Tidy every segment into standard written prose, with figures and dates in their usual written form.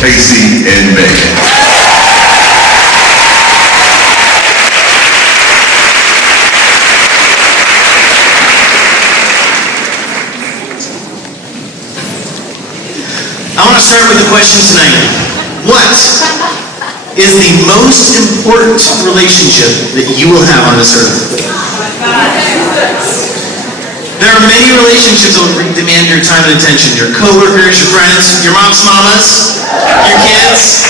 Casey and Meygan. I want to start with a question tonight. What is the most important relationship that you will have on this earth? There are many relationships that will demand your time and attention. Your coworkers, your friends, your mom's mamas, your kids.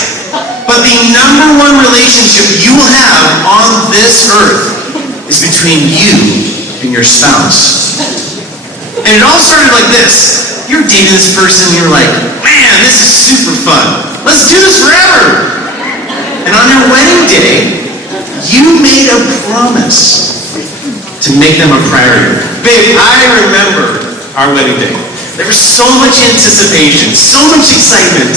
But the number one relationship you will have on this earth is between you and your spouse. And it all started like this. You're dating this person, you're like, man, this is super fun. Let's do this forever. And on your wedding day, you made a promise to make them a priority. Babe, I remember our wedding day. There was so much anticipation, so much excitement.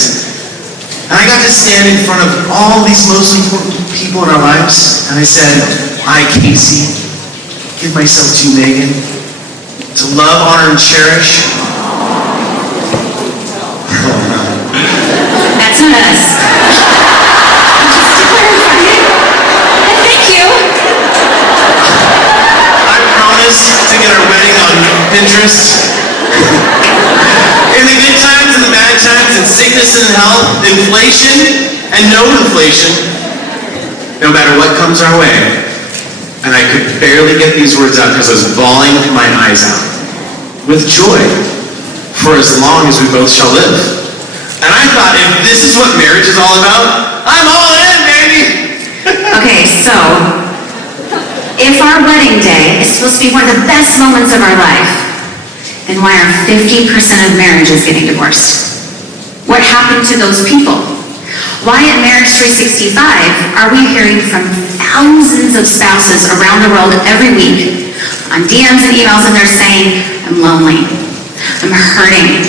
And I got to stand in front of all these most important people in our lives, and I said, I, Casey, give myself to you, Meygan, to love, honor, and cherish. That's not us. Just to clarify. Thank you. I promise to get our wedding on Pinterest. In the good times and the bad times, in sickness and health, inflation and no inflation, no matter what comes our way. And I could barely get these words out because I was bawling my eyes out. With joy, for as long as we both shall live. And I thought, if this is what marriage is all about, I'm all in, baby! Okay, so, if our wedding day is supposed to be one of the best moments of our life, then why are 50% of marriages getting divorced? What happened to those people? Why at Marriage 365 are we hearing from thousands of spouses around the world every week on DMs and emails, and they're saying, I'm lonely, I'm hurting,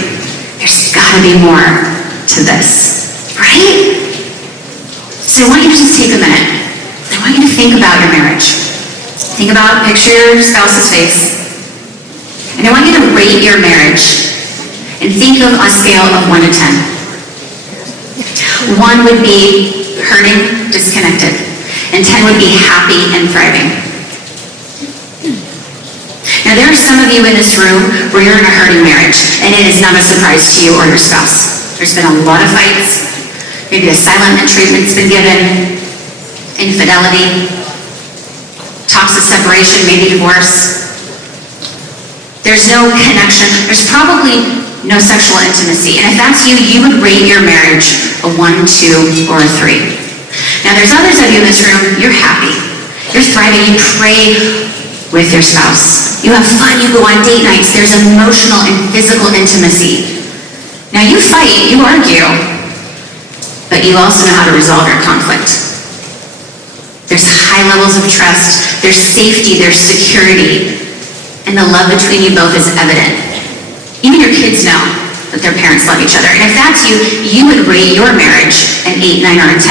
there's gotta be more to this, right? So I want you to just take a minute. I want you to think about your marriage. Think about, picture your spouse's face. And I want you to rate your marriage and think of a scale of 1 to 10. 1 would be hurting, disconnected, and 10 would be happy and thriving. Now there are some of you in this room where you're in a hurting marriage, and it is not a surprise to you or your spouse. There's been a lot of fights, maybe a silent treatment's been given, infidelity, talks of separation, maybe divorce. There's no connection, there's probably no sexual intimacy. And if that's you, you would rate your marriage a 1, 2, or a 3. Now there's others of you in this room, you're happy, you're thriving, you pray with your spouse. You have fun, you go on date nights, there's emotional and physical intimacy. Now you fight, you argue, but you also know how to resolve your conflict. There's high levels of trust, there's safety, there's security, and the love between you both is evident. Even your kids know that their parents love each other. And if that's you, you would rate your marriage an 8, 9, or a 10.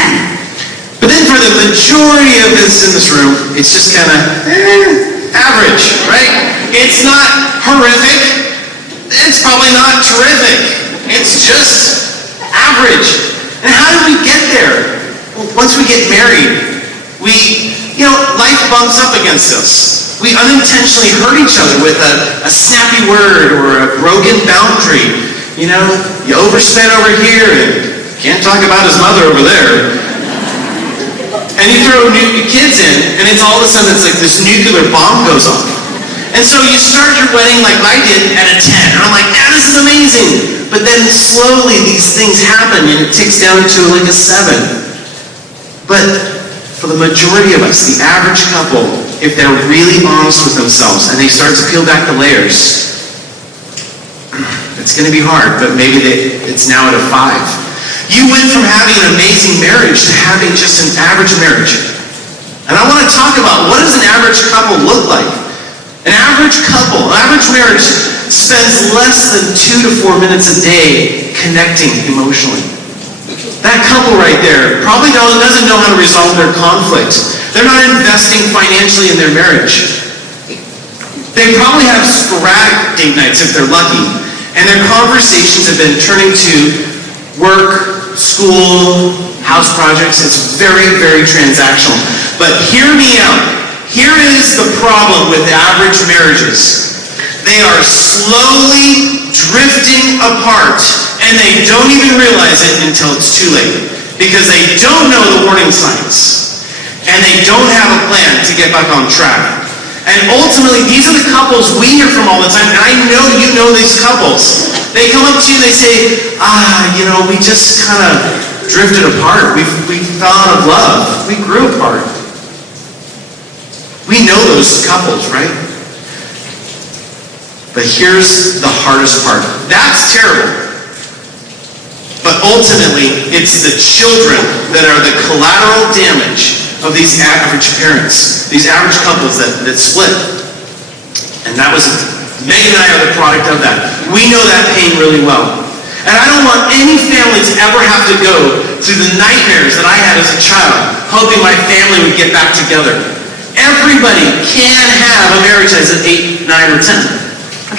But then for the majority of us in this room, it's just kind of average, right? It's not horrific. It's probably not terrific. It's just average. And how do we get there? Well, once we get married, life bumps up against us. We unintentionally hurt each other with a snappy word or a broken boundary. You overspent over here and can't talk about his mother over there. And you throw new kids in, and it's all of a sudden it's like this nuclear bomb goes off. And so you start your wedding like I did at a 10. And I'm like, this is amazing. But then slowly these things happen and it ticks down to like a 7. But for the majority of us, the average couple, if they're really honest with themselves and they start to peel back the layers, it's going to be hard, but maybe it's now at a 5. You went from having an amazing marriage to having just an average marriage. And I want to talk about, what does an average couple look like? An average couple, an average marriage spends less than 2 to 4 minutes a day connecting emotionally. That couple right there probably doesn't know how to resolve their conflict. They're not investing financially in their marriage. They probably have sporadic date nights if they're lucky. And their conversations have been turning to work, school, house projects. It's very, very transactional. But hear me out. Here is the problem with average marriages. They are slowly drifting apart, and they don't even realize it until it's too late, because they don't know the warning signs, and they don't have a plan to get back on track. And ultimately, these are the couples we hear from all the time, and I know you know these couples. They come up to you and they say, we just kind of drifted apart. We fell out of love. We grew apart. We know those couples, right? But here's the hardest part. That's terrible. But ultimately, it's the children that are the collateral damage of these average parents, these average couples that split. And Megan and I are the product of that. We know that pain really well. And I don't want any family to ever have to go through the nightmares that I had as a child, hoping my family would get back together. Everybody can have a marriage that's at 8, 9, or 10.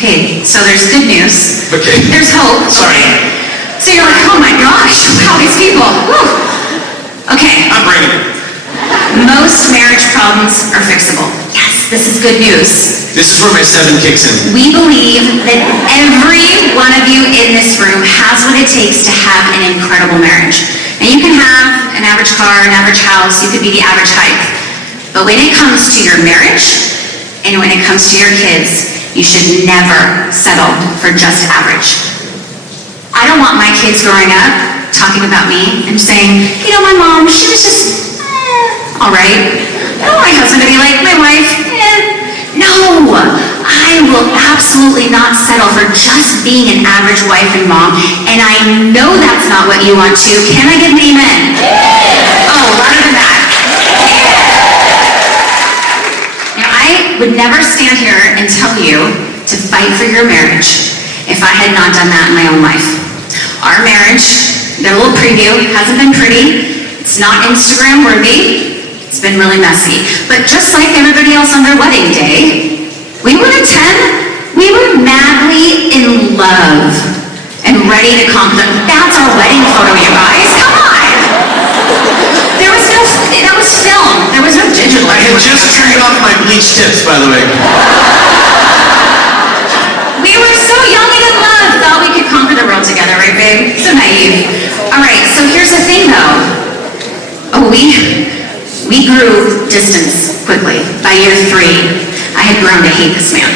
Okay, so there's good news. Okay. There's hope. Sorry. Okay. So you're like, oh my gosh, wow, these people. Woo. Okay. I'm bringing it. Most marriage problems are fixable. Yes, this is good news. This is where my 7 kicks in. We believe that every one of you in this room has what it takes to have an incredible marriage. And you can have an average car, an average house, you could be the average height. But when it comes to your marriage, and when it comes to your kids, you should never settle for just average. I don't want my kids growing up talking about me and saying, my mom, she was just, all right. I don't want my husband to be like, my wife, No, I will absolutely not settle for just being an average wife and mom, and I know that's not what you want to. Can I get an amen? Oh, louder than that. I would never stand here and tell you to fight for your marriage if I had not done that in my own life. Our marriage, their little preview, hasn't been pretty. It's not Instagram worthy. It's been really messy. But just like everybody else on their wedding day, we were at 10. We were madly in love and ready to conquer them. That's our wedding photo, you guys. Come on. That was film. There was no digital. I had just turned off my bleached tips, by the way. We were so young and in love, thought we could conquer the world together, right, babe? So naive. All right, so here's the thing, though. We grew distance quickly. By year 3, I had grown to hate this man.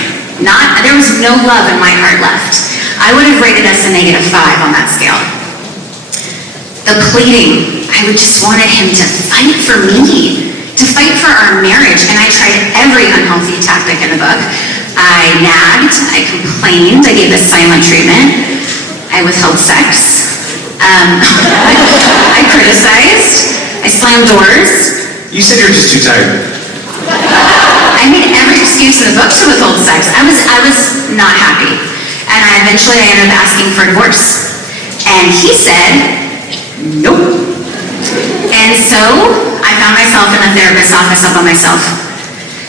There was no love in my heart left. I would have rated us a -5 on that scale. The pleading, I just wanted him to fight for me, to fight for our marriage, and I tried every unhealthy tactic in the book. I nagged, I complained, I gave a silent treatment, I withheld sex, I criticized, I slammed doors. You said you're just too tired. I made every excuse in the book to withhold sex. I was not happy. And I ended up asking for a divorce. And he said, nope. And so I found myself in the therapist's office all by myself,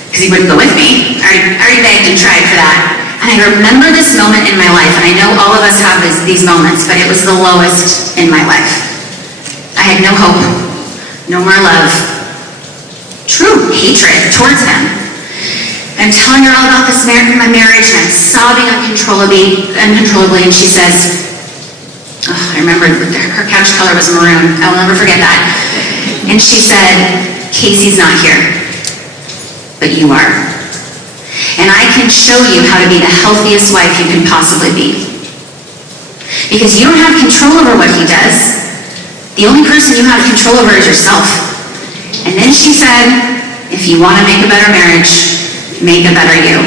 because he wouldn't go with me. I already begged and tried for that. And I remember this moment in my life, and I know all of us have these moments, but it was the lowest in my life. I had no hope, no more love, true hatred towards him. I'm telling her all about my marriage, and I'm sobbing uncontrollably, and she says, I remember her couch color was maroon. I'll never forget that. And she said, Casey's not here, but you are. And I can show you how to be the healthiest wife you can possibly be. Because you don't have control over what he does. The only person you have control over is yourself. And then she said, if you want to make a better marriage, make a better you.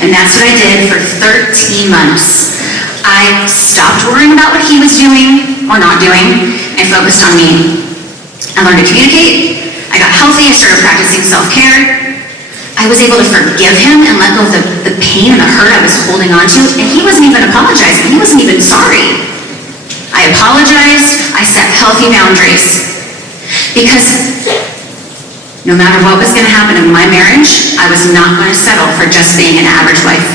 And that's what I did for 13 months. I stopped worrying about what he was doing or not doing and focused on me. I learned to communicate. I got healthy. I started practicing self-care. I was able to forgive him and let go of the pain and the hurt I was holding on to. And he wasn't even apologizing. He wasn't even sorry. I apologized. I set healthy boundaries. Because no matter what was going to happen in my marriage, I was not going to settle for just being an average wife.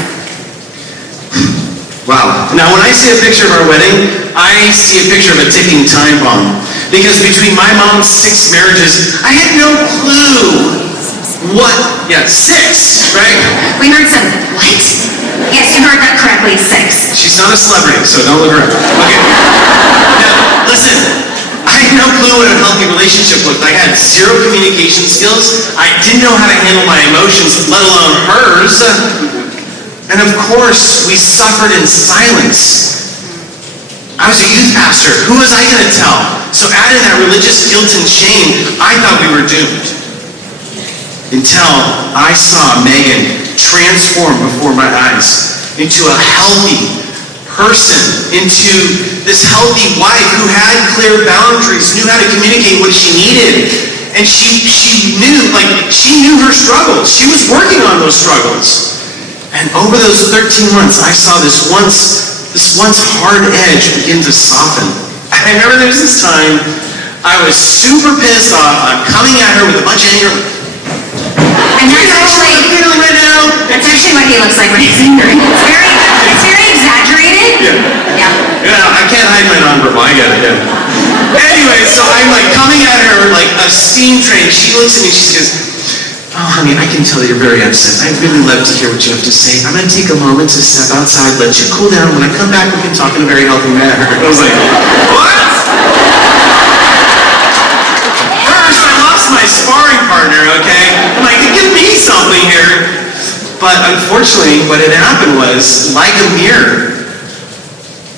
Wow. Now, when I see a picture of our wedding, I see a picture of a ticking time bomb. Because between my mom's 6 marriages, I had no clue what, 6, right? We heard some, what? Yes, you heard that correctly, 6. She's not a celebrity, so don't look her up. Okay. Now, listen, I had no clue what a healthy relationship looked like. I had 0 communication skills. I didn't know how to handle my emotions, let alone hers. And of course, we suffered in silence. I was a youth pastor. Who was I going to tell? So adding that religious guilt and shame, I thought we were doomed. Until I saw Meygan transform before my eyes into a healthy person, into this healthy wife who had clear boundaries, knew how to communicate what she needed. And she knew her struggles. She was working on those struggles. And over those 13 months, I saw this once hard edge begin to soften. I remember there was this time, I was super pissed off. I'm coming at her with a bunch of anger. And that's actually what he looks like when he's angry. It's very exaggerated. Yeah, I can't hide my nonverbal. I get it. Anyway, so I'm like coming at her like a steam train. She looks at me, she says, "Oh, honey, I can tell you're very upset. I'd really love to hear what you have to say. I'm going to take a moment to step outside, let you cool down. When I come back, we can talk in a very healthy manner." I was like, what? First, I lost my sparring partner, okay? I'm like, give me something here. But unfortunately, what had happened was, like a mirror,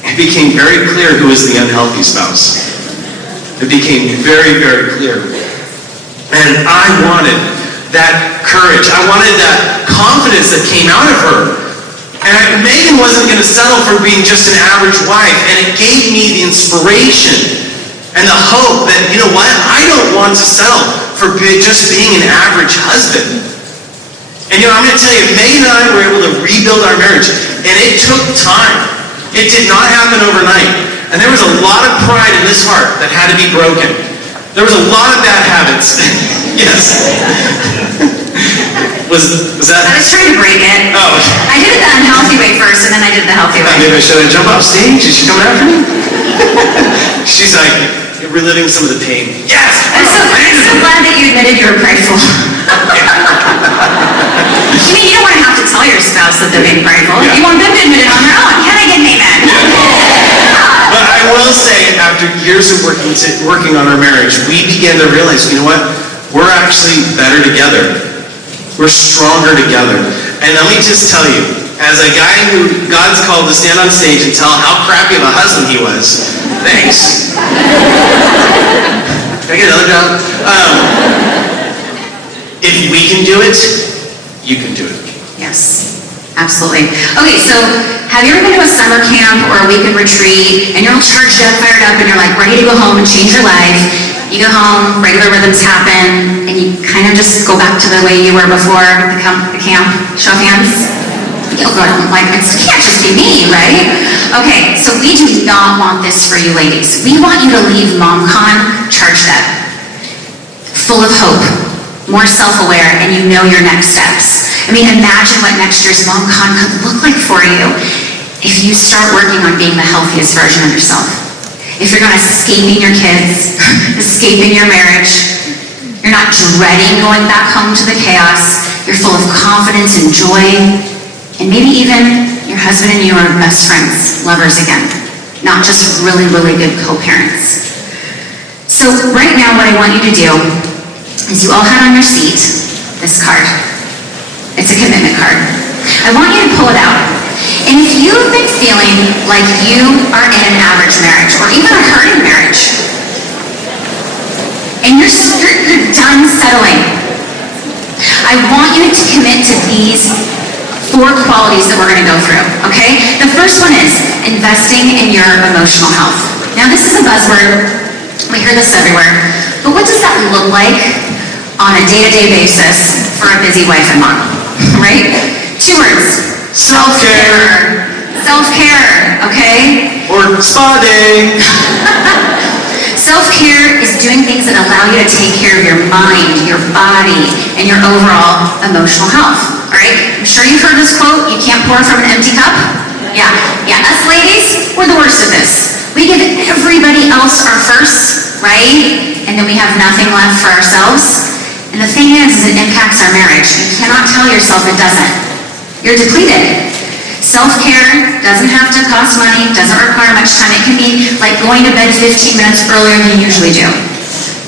it became very clear who was the unhealthy spouse. It became very, very clear. And I wanted that courage. I wanted that confidence that came out of her. And Meygan wasn't going to settle for being just an average wife. And it gave me the inspiration and the hope that, you know what, I don't want to settle for just being an average husband. And I'm going to tell you, Meygan and I were able to rebuild our marriage. And it took time. It did not happen overnight. And there was a lot of pride in this heart that had to be broken. There was a lot of bad habits. Yes. Was that? I was trying to break it. Oh. I did it the unhealthy way first, and then I did the healthy way. Maybe should I jump off stage? Is she coming after me? She's like, you're reliving some of the pain. Yes! I'm so glad that you admitted you were prideful. You mean you don't want to have to tell your spouse that they're being prideful. Yeah. You want them to admit it on their own. Can I get an amen? Yeah. But I will say, after years of working on our marriage, we began to realize, you know what? We're actually better together. We're stronger together. And let me just tell you, as a guy who God's called to stand on stage and tell how crappy of a husband he was, thanks. Can I get another job? If we can do it, you can do it. Yes, absolutely. Okay, so have you ever been to a summer camp or a weekend retreat and you're all charged up, fired up, and you're like ready to go home and change your life? You go home, regular rhythms happen, and you kind of just go back to the way you were before the camp. Show of hands. You'll go home like, it can't just be me, right? Okay, so we do not want this for you ladies. We want you to leave MOMCON charged up, full of hope, more self-aware, and you know your next steps. I mean, imagine what next year's MOMCON could look like for you if you start working on being the healthiest version of yourself. If you're not escaping your kids, escaping your marriage, you're not dreading going back home to the chaos, you're full of confidence and joy, and maybe even your husband and you are best friends, lovers again, not just really, really good co-parents. So right now what I want you to do is you all have on your seat this card. It's a commitment card. I want you to pull it out. And if you've been feeling like you are in an average marriage or even a hurting marriage, and you're done settling, I want you to commit to these 4 qualities that we're going to go through, okay? The first one is investing in your emotional health. Now this is a buzzword. We hear this everywhere. But what does that look like on a day-to-day basis for a busy wife and mom, right? 2 words. Self-care. Self-care, okay? Or spa day. Self-care is doing things that allow you to take care of your mind, your body, and your overall emotional health, all right? I'm sure you've heard this quote, you can't pour from an empty cup. Yeah, us ladies, we're the worst at this. We give everybody else our first, right? And then we have nothing left for ourselves. And the thing is it impacts our marriage. You cannot tell yourself it doesn't. You're depleted. Self-care doesn't have to cost money, doesn't require much time. It can be like going to bed 15 minutes earlier than you usually do.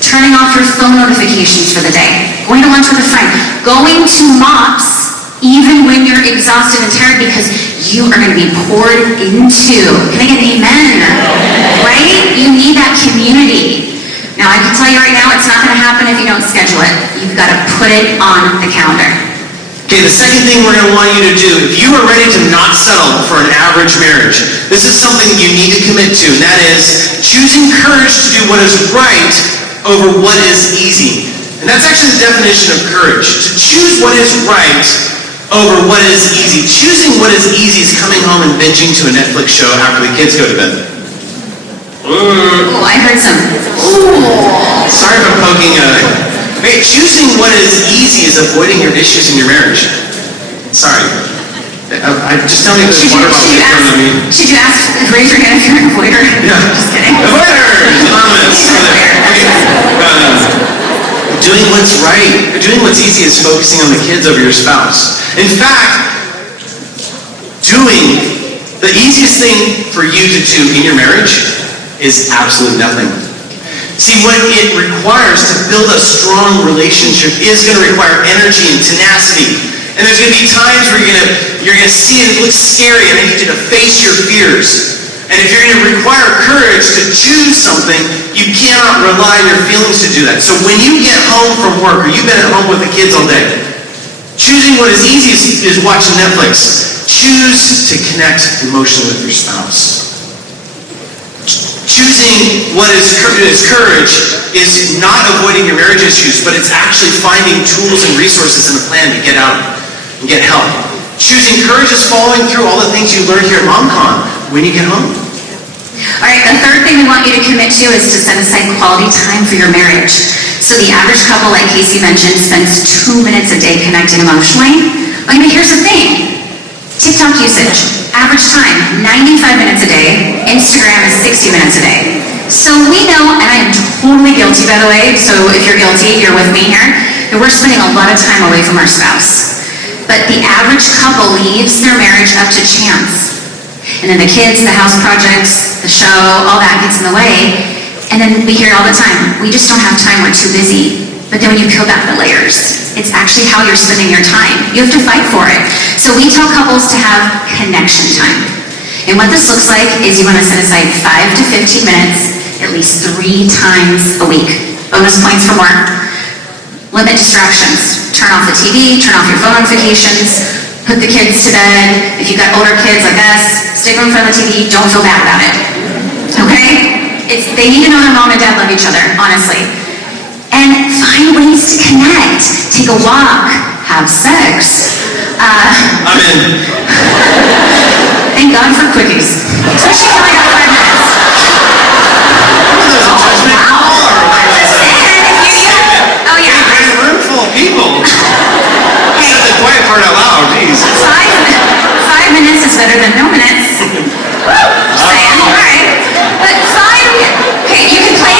Turning off your phone notifications for the day. Going to lunch with a friend. Going to MOPS even when you're exhausted and tired because you are going to be poured into. Can I get an amen? Right? You need that community. Now, I can tell you right now, it's not going to happen if you don't schedule it. You've got to put it on the calendar. Okay, the second thing we're going to want you to do, if you are ready to not settle for an average marriage, this is something you need to commit to, and that is choosing courage to do what is right over what is easy. And that's actually the definition of courage, to choose what is right over what is easy. Choosing what is easy is coming home and binging to a Netflix show after the kids go to bed. Oh, I heard some. Ooh. Sorry for poking Hey, choosing what is easy is avoiding your issues in your marriage. Sorry. Just tell me if there's water bottle in front of me. Should you ask, raise your hand if you're an avoider? Yeah. Just kidding. Avoiders! Anonymous. Doing what's right, doing what's easy is focusing on the kids over your spouse. In fact, doing the easiest thing for you to do in your marriage is absolutely nothing. See, what it requires to build a strong relationship is going to require energy and tenacity. And there's going to be times where you're going to see it looks scary and I need you to face your fears. And if you're going to require courage to choose something, you cannot rely on your feelings to do that. So when you get home from work or you've been at home with the kids all day, choosing what is easy is watching Netflix. Choose to connect emotionally with your spouse. Choosing what is courage is not avoiding your marriage issues, but it's actually finding tools and resources and a plan to get out and get help. Choosing courage is following through all the things you learned here at MOMCON when you get home. All right, the third thing we want you to commit to is to set aside quality time for your marriage. So the average couple, like Casey mentioned, spends 2 minutes a day connecting emotionally. I mean, here's the thing. TikTok usage. Average time, 95 minutes a day. Instagram is 60 minutes a day. So we know, and I am totally guilty, by the way, so if you're guilty, you're with me here, that we're spending a lot of time away from our spouse. But the average couple leaves their marriage up to chance. And then the kids, the house projects, the show, all that gets in the way. And then we hear it all the time, we just don't have time, we're too busy. But then when you peel back the layers, it's actually how you're spending your time. You have to fight for it. So we tell couples to have connection time. And what this looks like is you want to set aside 5 to 15 minutes, at least 3 times a week. Bonus points from work. Limit distractions. Turn off the TV, turn off your phone notifications, put the kids to bed. If you've got older kids like us, stick them in front of the TV, don't feel bad about it. Okay? They need to know their mom and dad love each other, honestly. And find ways to connect. Take a walk. Have sex. I'm in. Thank God for quickies. Especially when I got 5 minutes. Oh, yeah. There's a room full of people. I said the quiet part out loud, geez. 5 minutes is better than no minutes. Saying, all right. But 5, okay, you can play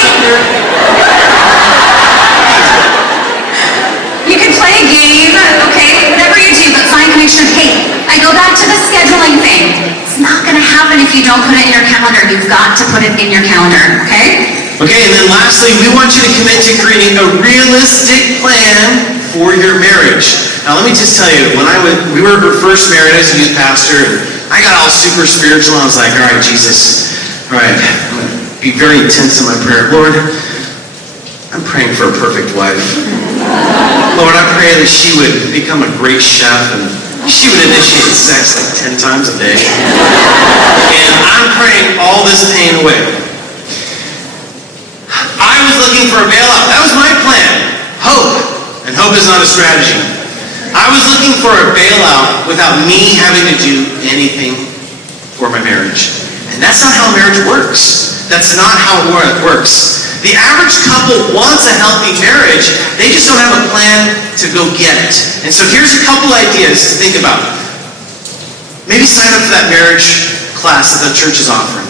a game, okay, whatever you do, but find connection. Hey, I go back to the scheduling thing. It's not going to happen if you don't put it in your calendar. You've got to put it in your calendar, okay? Okay, and then lastly, we want you to commit to creating a realistic plan for your marriage. Now, let me just tell you, when we were first married, I was a youth pastor, and I got all super spiritual, and I was like, all right, Jesus, all right, I'm going to be very intense in my prayer. Lord, I'm praying for a perfect wife. Lord, I pray that she would become a great chef and she would initiate sex like 10 times a day. And I'm praying all this pain away. I was looking for a bailout. That was my plan. Hope. And hope is not a strategy. I was looking for a bailout without me having to do anything for my marriage. And that's not how marriage works. That's not how it works. The average couple wants a healthy marriage, they just don't have a plan to go get it. And so here's a couple ideas to think about. maybe sign up for that marriage class that the church is offering.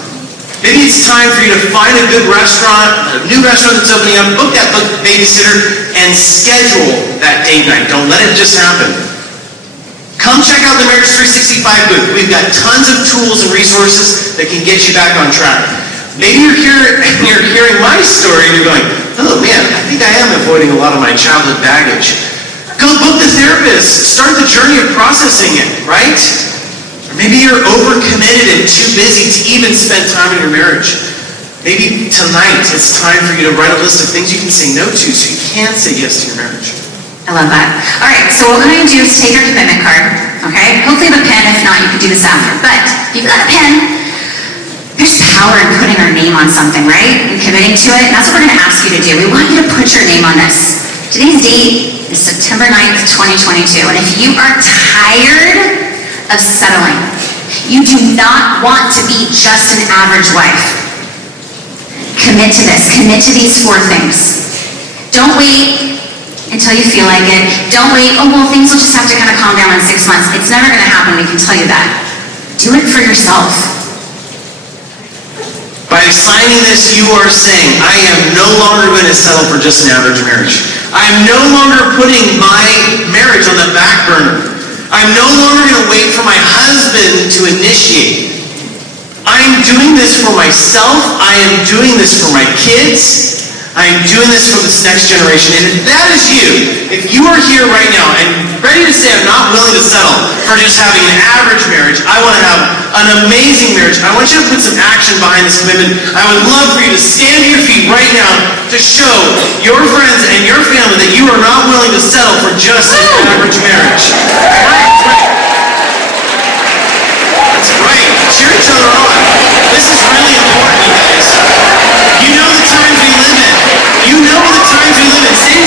Maybe it's time for you to find a good restaurant, a new restaurant that's opening up, book that babysitter, and schedule that date night. Don't let it just happen. Come check out the Marriage 365 booth. We've got tons of tools and resources that can get you back on track. Maybe you're here and you're hearing my story and you're going, oh man, I think I am avoiding a lot of my childhood baggage. Go book the therapist. Start the journey of processing it, right? Or maybe you're overcommitted and too busy to even spend time in your marriage. Maybe tonight it's time for you to write a list of things you can say no to so you can say yes to your marriage. I love that. All right, so what we're going to do is take our commitment card, okay? Hopefully you have a pen. If not, you can do this after. But if you've got a pen, there's power in putting our name on something, right? And committing to it. And that's what we're going to ask you to do. We want you to put your name on this. Today's date is September 9th, 2022. And if you are tired of settling, you do not want to be just an average wife, commit to this. Commit to these 4 things. Don't wait until you feel like it. Don't wait, oh, well, things will just have to kind of calm down in 6 months. It's never going to happen, we can tell you that. Do it for yourself. By signing this, you are saying, I am no longer going to settle for just an average marriage. I am no longer putting my marriage on the back burner. I'm no longer going to wait for my husband to initiate. I am doing this for myself. I am doing this for my kids. I am doing this for this next generation. And if that is you, if you are here right now and ready to say, I'm not willing to settle for just having an average marriage, I want to have an amazing marriage, I want you to put some action behind this commitment. I would love for you to stand to your feet right now to show your friends and your family that you are not willing to settle for just an average marriage. That's right. Cheer each other on. This is really important, you guys. You know the times we live in. You know the times we live in.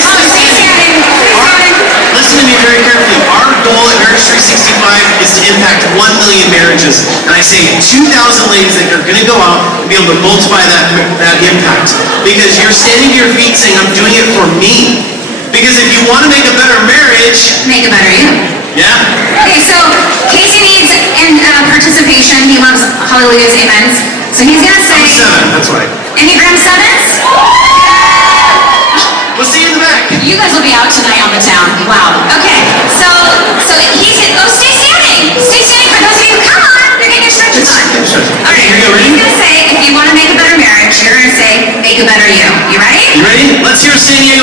Listen to me very carefully. Our goal at Marriage 365 is to impact 1 million marriages. And I say 2,000 ladies that are going to go out and be able to multiply that impact. Because you're standing to your feet saying, I'm doing it for me. Because if you want to make a better marriage, Make a better you. yeah. Okay, so Casey needs participation. He loves hallelujahs, amens. So he's going to say... I'm 7, that's right. Enneagram 7s? We'll see you in the back. You guys will be out tonight on the town. Wow. Okay, so he's going to... Oh, stay standing. Stay standing for those of you. Come on. They're getting your stretches on. All right, Here you go, ready? he's going to say, if you want to make a better marriage, you're going to say, make a better you. You ready? You ready? Let's hear San Diego.